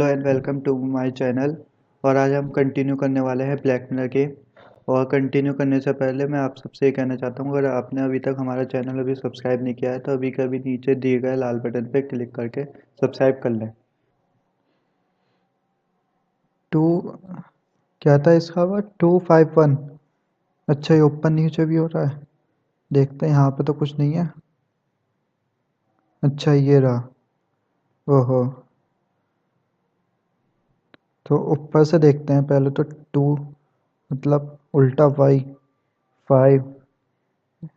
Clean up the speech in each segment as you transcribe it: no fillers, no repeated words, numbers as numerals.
Hello and welcome to my channel. और आज हम कंटिन्यू करने वाले हैं ब्लैक मिरर गेम। और कंटिन्यू करने से पहले मैं आप सबसे ये कहना चाहता हूँ, अगर आपने अभी तक हमारा चैनल अभी सब्सक्राइब नहीं किया है तो अभी कभी नीचे दिए गए लाल बटन पे क्लिक करके सब्सक्राइब कर लें। टू क्या था इसका? वो 251। अच्छा, ये ऊपर नीचे भी हो रहा है। देखते हैं, यहाँ पे तो कुछ नहीं है। अच्छा, ये रहा। ओहो, तो ऊपर से देखते हैं पहले तो। टू मतलब उल्टा वाई। 5,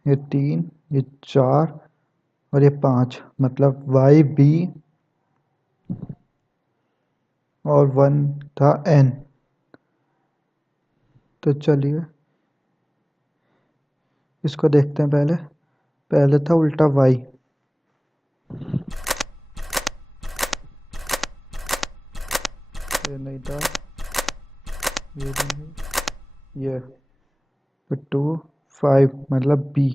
ये 3, ये 4 और ये 5, मतलब वाई बी और 1 था एन। तो चलिए इसको देखते हैं। पहले पहले था उल्टा वाई। ये नहीं था, ये भी नहीं, ये तो 2 5 मतलब बी।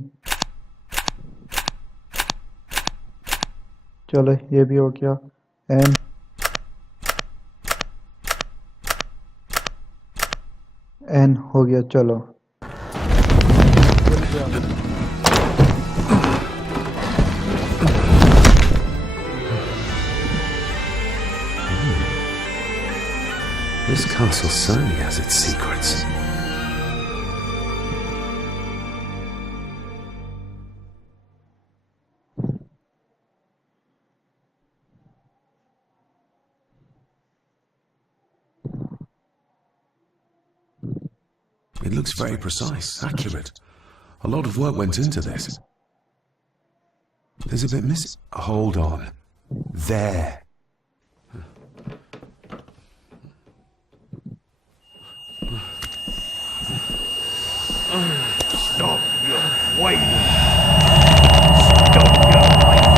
चलो ये भी हो गया। एन एन हो गया। चलो मिल गया। This castle certainly has its secrets. It looks very precise, accurate. A lot of work went into this. There's a bit missing. Hold on. There. Stop your whining! Stop your whining!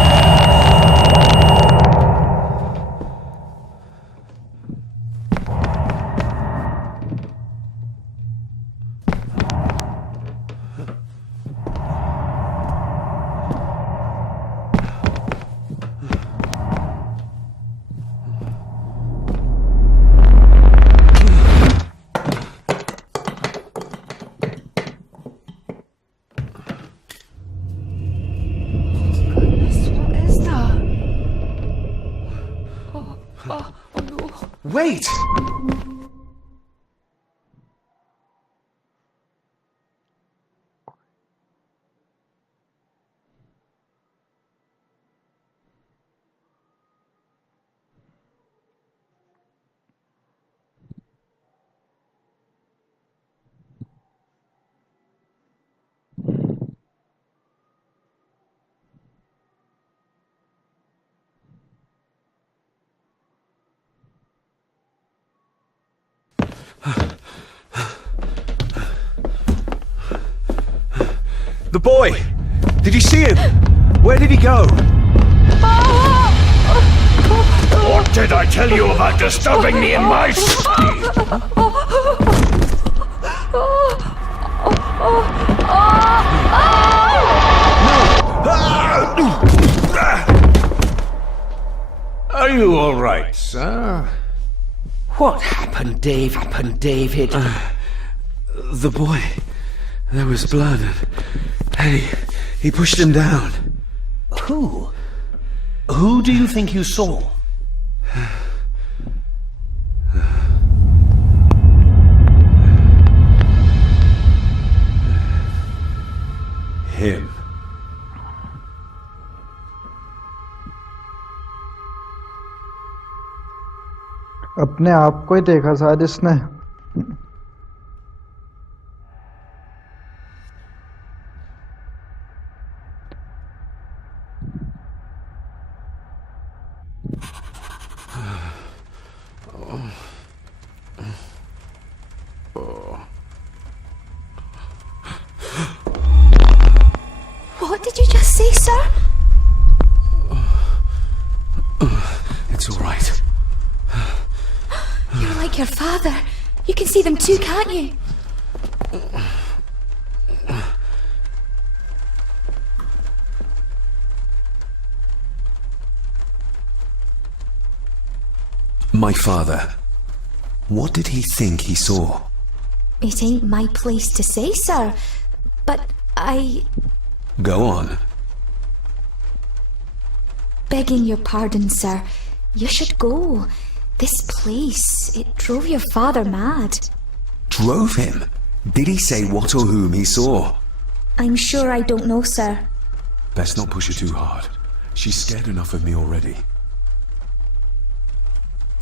Wait! The boy! Did you see him? Where did he go? What did I tell you about disturbing me in my study? Are you all right, sir? What happened, David? The boy. There was blood and he pushed him down. Who? Who do you think you saw? Him. अपने आप को ही देखा शायद इसने। What did you just say, sir? It's all right. You're like your father. You can see them too, can't you? My father. What did he think he saw? It ain't my place to say, sir. But Go on. begging your pardon, sir, you should go. This place, it drove your father mad. Drove him? Did he say what or whom he saw? I'm sure I don't know, sir. Best not push her too hard. She's scared enough of me already.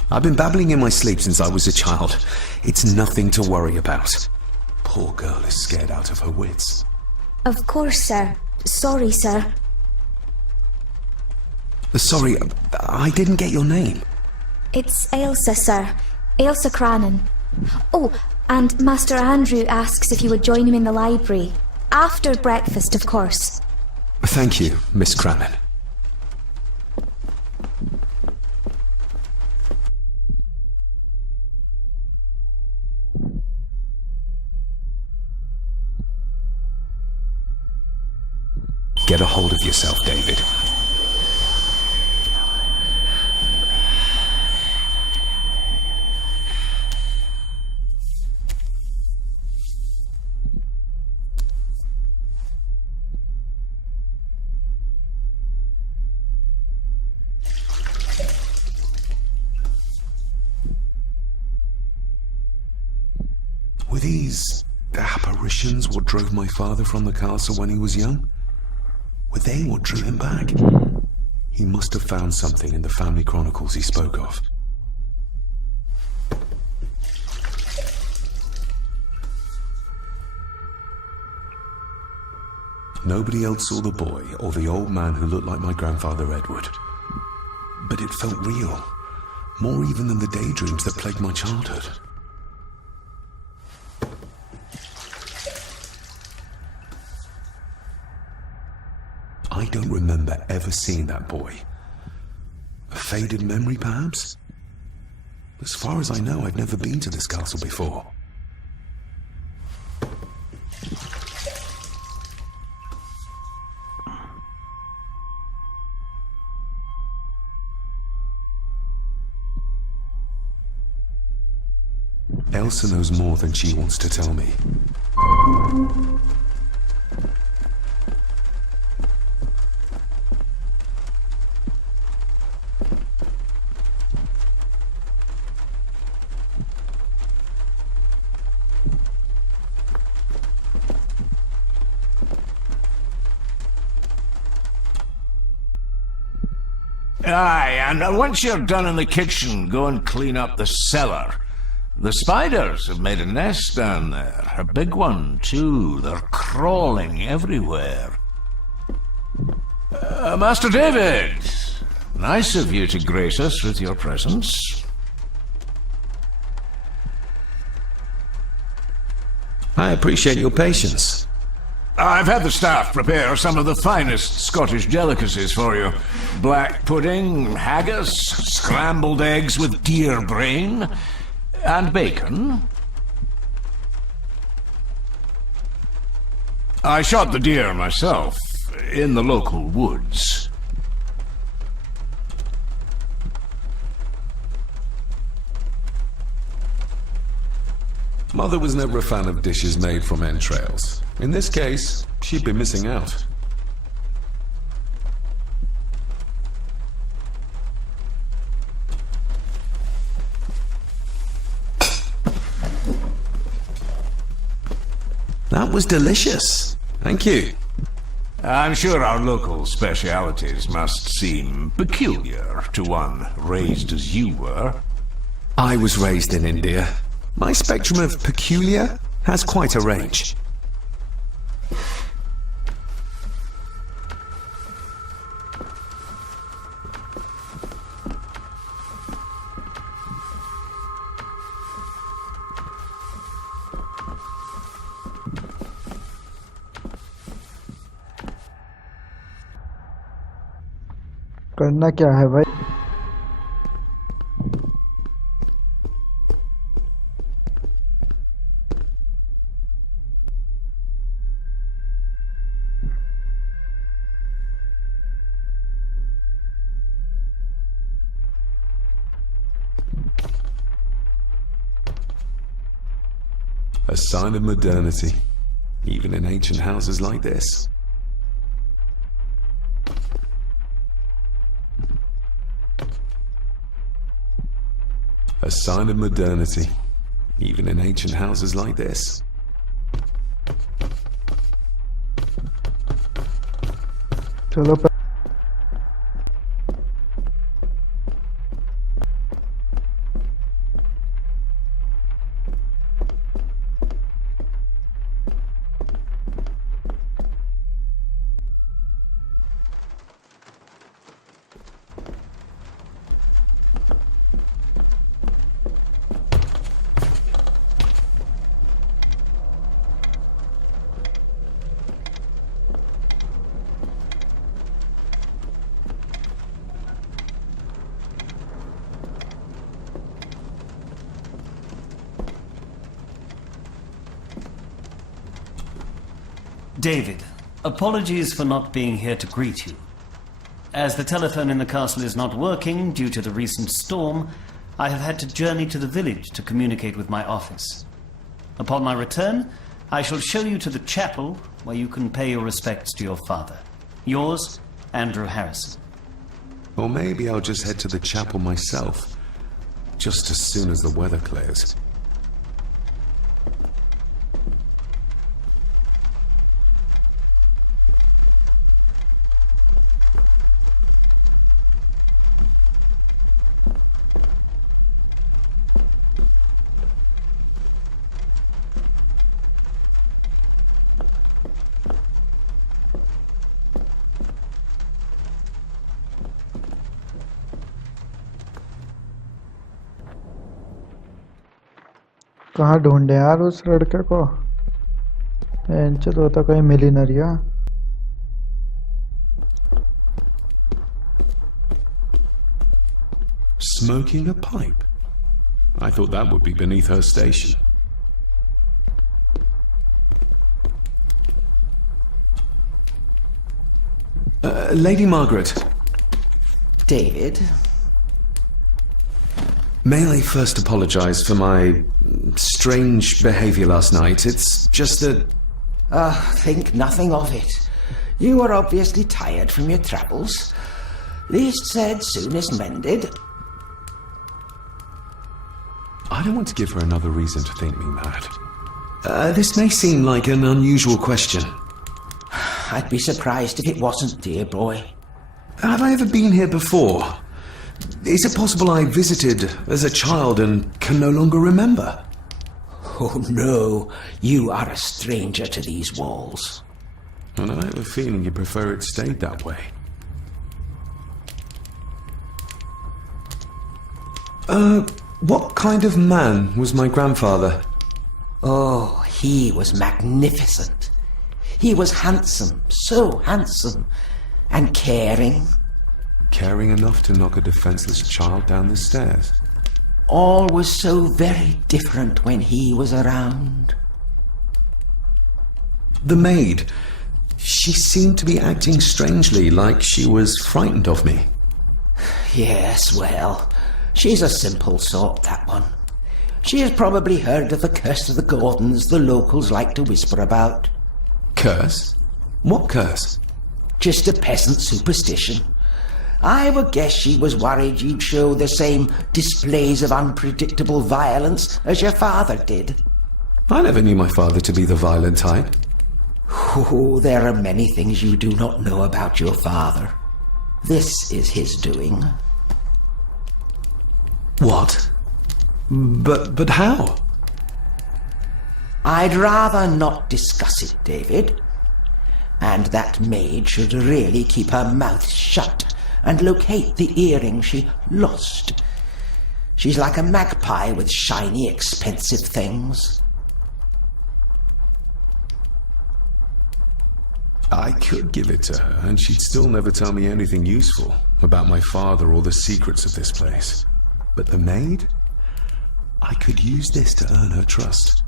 I've been babbling in my sleep since I was a child. It's nothing to worry about. Poor girl is scared out of her wits. Of course, sir. Sorry, sir. Sorry, I didn't get your name. It's Ailsa, sir. Ailsa Crannan. Oh, and Master Andrew asks if you would join him in the library. After breakfast, of course. Thank you, Miss Crannan. Get a hold of yourself, David. Were these apparitions what drove my father from the castle when he was young? Were they what drew him back? He must have found something in the family chronicles he spoke of. Nobody else saw the boy or the old man who looked like my grandfather Edward. But it felt real, more even than the daydreams that plagued my childhood. I don't remember ever seeing that boy. A faded memory, perhaps? As far as I know, I've never been to this castle before. Elsa knows more than she wants to tell me. Aye, and once you're done in the kitchen, go and clean up the cellar. The spiders have made a nest down there. A big one, too. They're crawling everywhere. Master David, nice of you to grace us with your presence. I appreciate your patience. I've had the staff prepare some of the finest Scottish delicacies for you. Black pudding, haggis, scrambled eggs with deer brain, and bacon. I shot the deer myself, in the local woods. Mother was never a fan of dishes made from entrails. In this case, she'd be missing out. That was delicious. Thank you. I'm sure our local specialities must seem peculiar to one raised as you were. I was raised in India. My spectrum of peculiar has quite a range. करना क्या है भाई? A sign of modernity, even in ancient houses like this. A sign of modernity, even in ancient houses like this. चलो David, apologies for not being here to greet you. As the telephone in the castle is not working due to the recent storm, I have had to journey to the village to communicate with my office. Upon my return, I shall show you to the chapel where you can pay your respects to your father. Yours, Andrew Harrison. Or maybe I'll just head to the chapel myself, just as soon as the weather clears. कहाँ ढूंढे यार उस लड़के को? चलो तो कहीं मिल ही ना रहा। Smoking a pipe? I thought that would be beneath her station. Lady Margaret. David? May I first apologize for my strange behavior last night? It's just that... Think nothing of it. You were obviously tired from your travels. Least said, soonest mended. I don't want to give her another reason to think me mad. This may seem like an unusual question. I'd be surprised if it wasn't, dear boy. Have I ever been here before? Is it possible I visited as a child and can no longer remember? Oh no, you are a stranger to these walls. And I have a feeling you prefer it stayed that way. What kind of man was my grandfather? Oh, he was magnificent. He was handsome, so handsome, and caring. Caring enough to knock a defenseless child down the stairs. All was so very different when he was around. The maid. She seemed to be acting strangely, like she was frightened of me. Yes, well, she's a simple sort, that one. She has probably heard of the curse of the Gordons the locals like to whisper about. Curse? What curse? Just a peasant superstition. I would guess she was worried you'd show the same displays of unpredictable violence as your father did. I never knew my father to be the violent type. Oh, there are many things you do not know about your father. This is his doing. What? But how? I'd rather not discuss it, David. And that maid should really keep her mouth shut and locate the earring she lost. She's like a magpie with shiny, expensive things. I could give it to her, and she'd still never tell me anything useful about my father or the secrets of this place. But the maid? I could use this to earn her trust.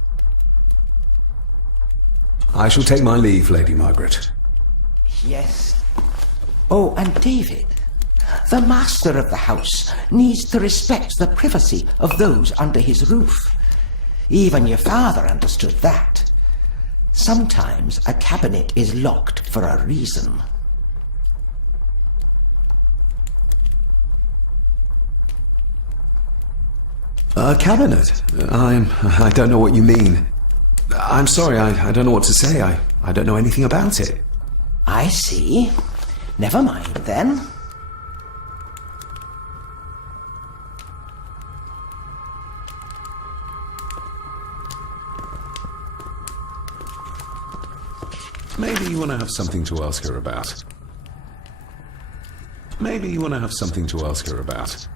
I shall take my leave, Lady Margaret. Yes. Oh, and David, The master of the house needs to respect the privacy of those under his roof. Even your father understood that. Sometimes a cabinet is locked for a reason. A cabinet? I don't know what you mean. I'm sorry, I don't know what to say. I don't know anything about it. I see. Never mind, then. Maybe you want to have something to ask her about. Maybe you want to have something to ask her about.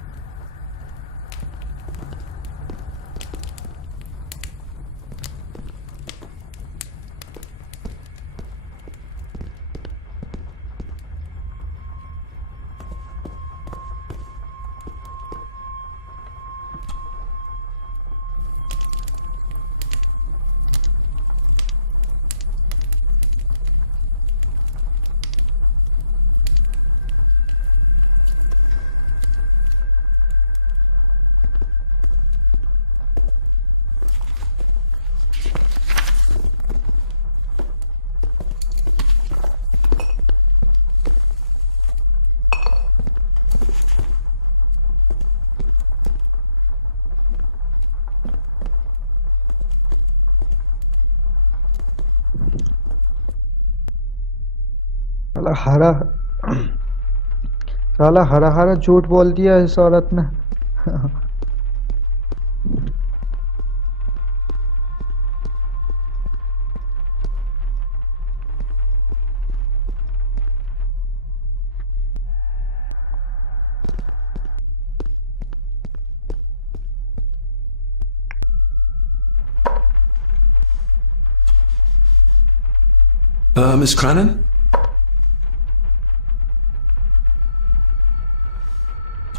साला हरा साला हरा हरा झूठ बोल दिया इस औरत ने Miss Crannan?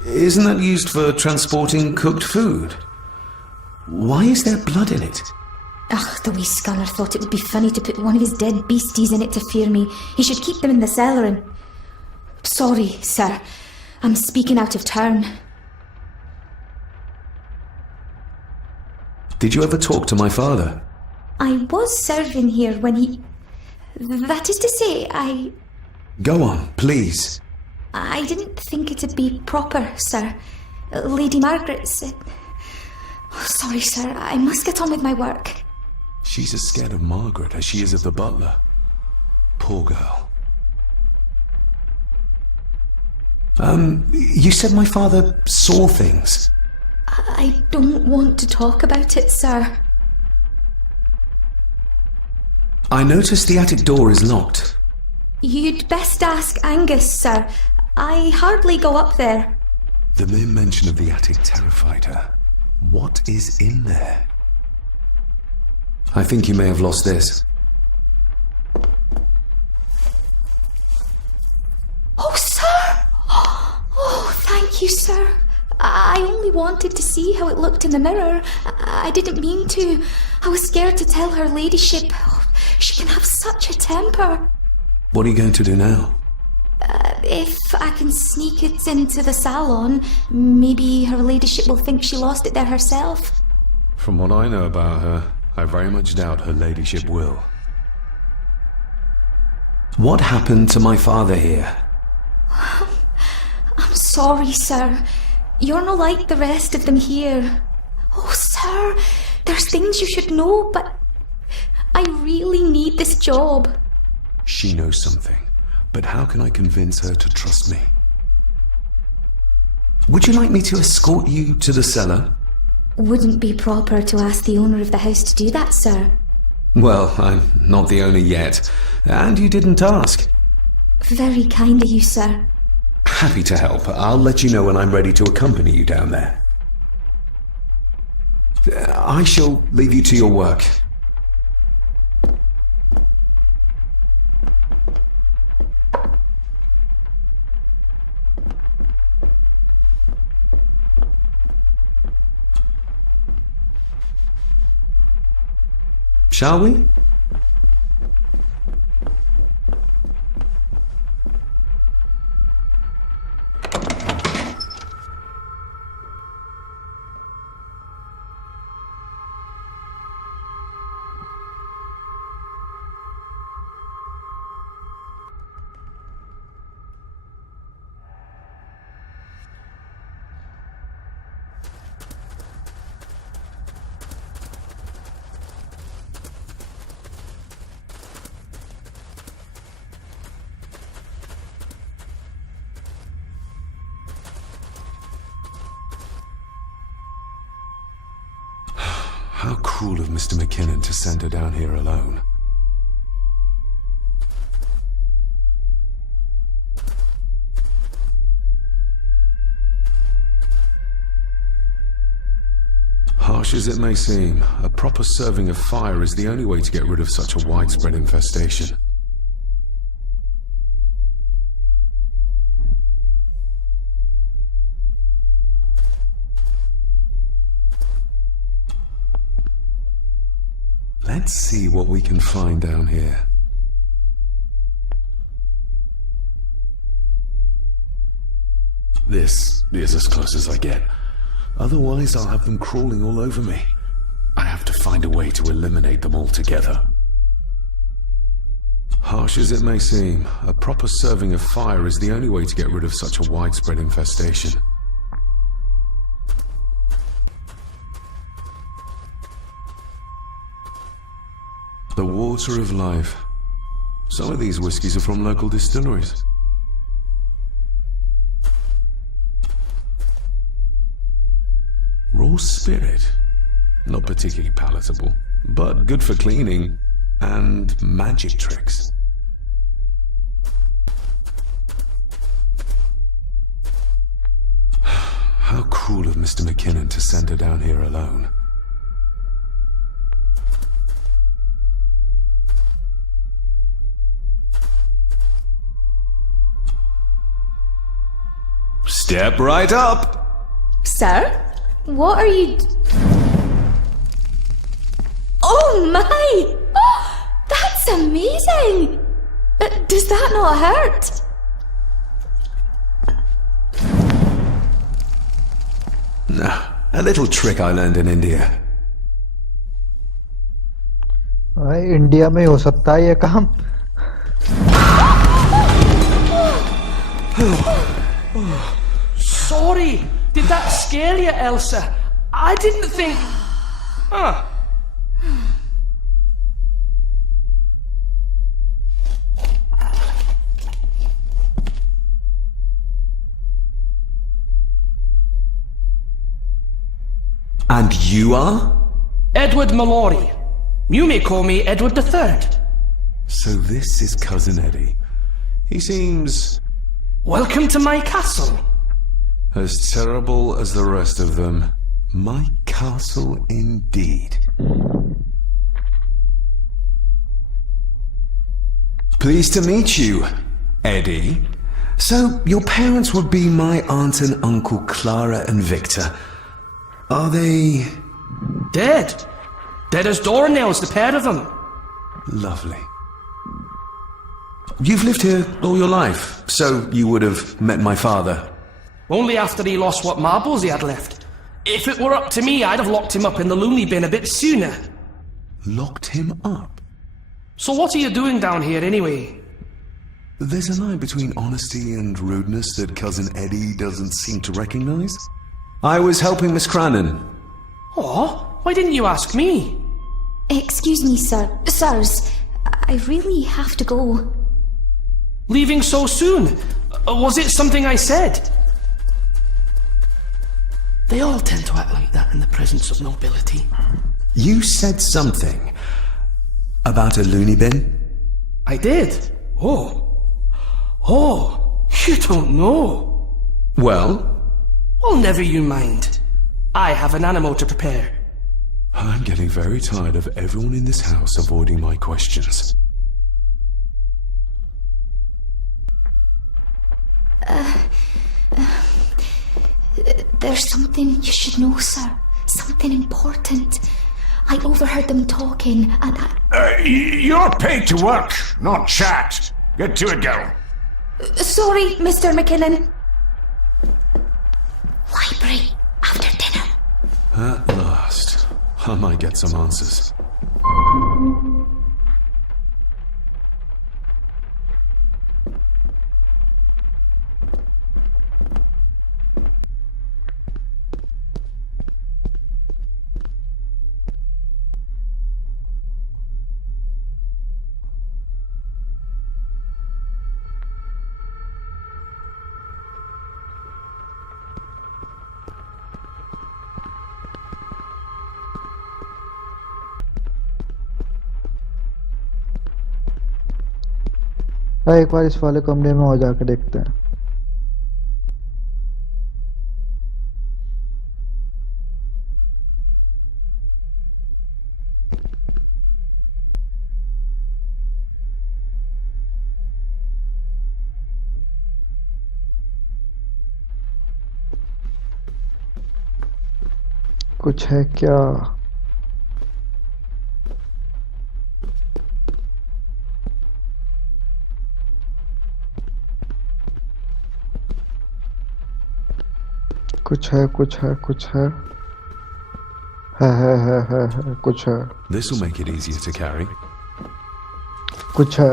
Isn't that used for transporting cooked food? Why is there blood in it? Ugh, the wee scunner thought it would be funny to put one of his dead beasties in it to fear me. He should keep them in the cellar and... Sorry, sir. I'm speaking out of turn. Did you ever talk to my father? I was serving here when he... That is to say, Go on, please. I didn't think it'd be proper, sir. Lady Margaret said... Oh, sorry, sir. I must get on with my work. She's as scared of Margaret as she is of the butler. Poor girl. You said my father saw things. I don't want to talk about it, sir. I noticed the attic door is locked. You'd best ask Angus, sir. I hardly go up there. The mere mention of the attic terrified her. What is in there? I think you may have lost this. Oh, sir! Oh, thank you, sir. I only wanted to see how it looked in the mirror. I didn't mean to. I was scared to tell her ladyship. Oh, she can have such a temper. What are you going to do now? If I can sneak it into the salon, maybe her ladyship will think she lost it there herself. From what I know about her, I very much doubt her ladyship will. What happened to my father here? I'm sorry, sir. You're not like the rest of them here. Oh, sir, there's things you should know, but I really need this job. She knows something, but how can I convince her to trust me? Would you like me to escort you to the cellar? Wouldn't be proper to ask the owner of the house to do that, sir. Well, I'm not the owner yet, and you didn't ask. Very kind of you, sir. Happy to help. I'll let you know when I'm ready to accompany you down there. I shall leave you to your work. Shall we? How cruel of Mr. McKinnon to send her down here alone. Harsh as it may seem, a proper serving of fire is the only way to get rid of such a widespread infestation. Let's see what we can find down here. This is as close as I get. Otherwise, I'll have them crawling all over me. I have to find a way to eliminate them altogether. Harsh as it may seem, a proper serving of fire is the only way to get rid of such a widespread infestation. The water of life. Some of these whiskies are from local distilleries. Raw spirit. Not particularly palatable, but good for cleaning and magic tricks. How cruel of Mr. McKinnon to send her down here alone. Step right up! Sir? What are you... Oh my! Oh, that's amazing! Does that not hurt? No, a little trick I learned in India. India में हो सकता है ये काम. Sorry, did that scare you, Elsa? I didn't think... Huh. And you are? Edward Mallory. You may call me Edward III. So this is Cousin Eddie. He seems... Welcome to my castle. as terrible as the rest of them. My castle indeed. Pleased to meet you, Eddie. So, your parents would be my aunt and uncle Clara and Victor. Are they... Dead. Dead as doornails, the pair of them. Lovely. You've lived here all your life, so you would have met my father. Only after he lost what marbles he had left. If it were up to me, I'd have locked him up in the loony bin a bit sooner. Locked him up? So what are you doing down here anyway? There's a line between honesty and rudeness that Cousin Eddie doesn't seem to recognize. I was helping Miss Crannan. Oh, why didn't you ask me? Excuse me, sirs. I really have to go. Leaving so soon? Was it something I said? They all tend to act like that in the presence of nobility. You said something about a loony bin? I did? Oh, you don't know. Well? Well, never you mind. I have an animal to prepare. I'm getting very tired of everyone in this house avoiding my questions. There's something you should know, sir. Something important. I overheard them talking, and You're paid to work, not chat. Get to it, girl. Sorry, Mr. McKinnon. Library, after dinner. At last, I might get some answers. हाँ, एक बार इस वाले कमरे में और जाकर देखते हैं। कुछ है क्या? कुछ है, कुछ है, कुछ है। है, कुछ है। This'll make it easier to carry. कुछ है।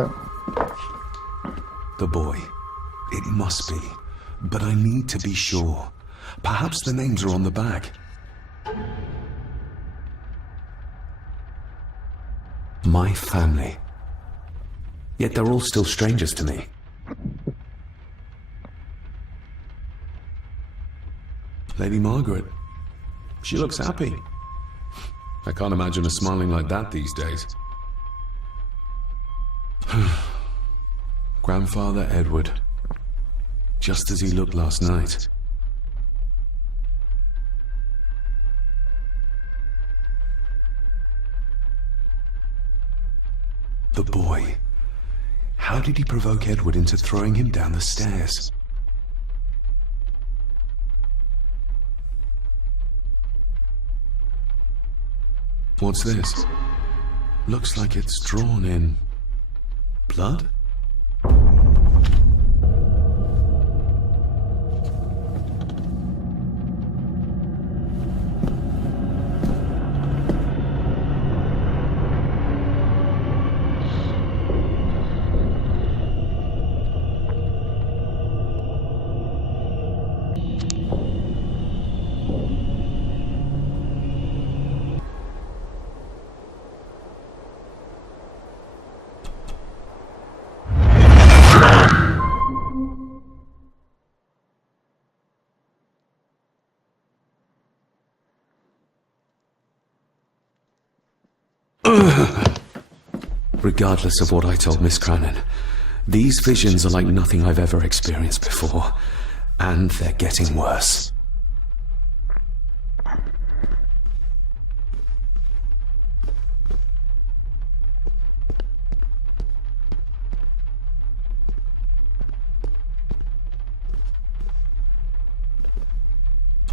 The boy. It must be. But I need to be sure. Perhaps the names are on the back. My family. Yet they're all still strangers to me. Lady Margaret. She looks happy. I can't imagine her smiling like that these days. Grandfather Edward. Just as he looked last night. The boy. How did he provoke Edward into throwing him down the stairs? What's this? Looks like it's drawn in blood? Regardless of what I told Miss Crannan, these visions are like nothing I've ever experienced before, and they're getting worse.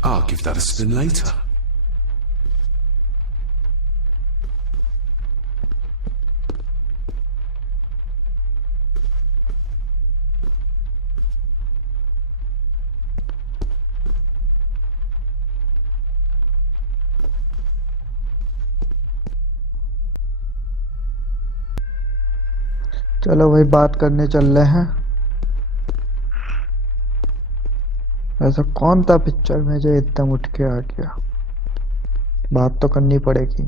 I'll give that a spin later. चलो भाई, बात करने चल रहे हैं। ऐसा कौन था पिक्चर में जो एकदम उठ के आ गया? बात तो करनी पड़ेगी।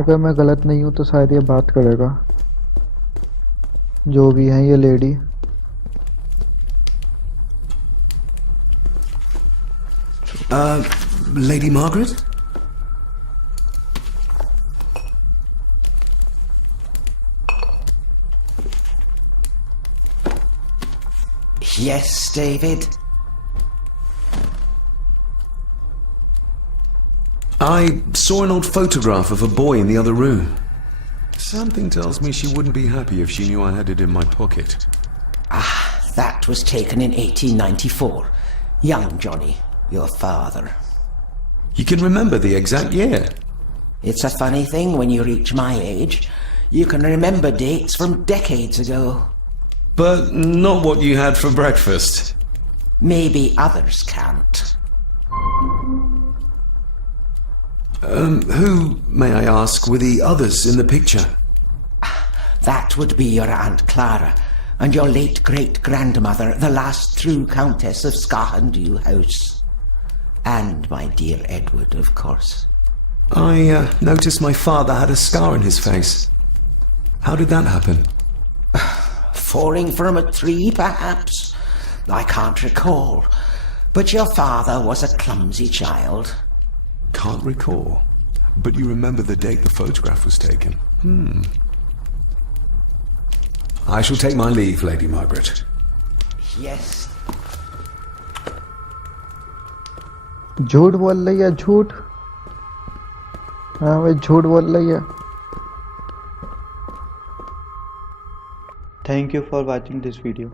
अगर मैं गलत नहीं हूं तो शायद ये बात करेगा, जो भी है ये lady. Lady Margaret? Yes, David? I saw an old photograph of a boy in the other room. Something tells me she wouldn't be happy if she knew I had it in my pocket. Ah, that was taken in 1894. Young Johnny, your father. You can remember the exact year. It's a funny thing when you reach my age. You can remember dates from decades ago. But not what you had for breakfast. Maybe others can't. Who, may I ask, were the others in the picture? That would be your Aunt Clara and your late great-grandmother, the last true Countess of Scahandew House. And my dear Edward, of course. I noticed my father had a scar on his face. How did that happen? Falling from a tree, perhaps? I can't recall. But your father was a clumsy child. Can't recall. But you remember the date the photograph was taken. I shall take my leave, Lady Margaret. Yes. झूठ बोल रही है, झूठ। हाँ भाई, झूठ बोल रही है। Thank you for watching this video.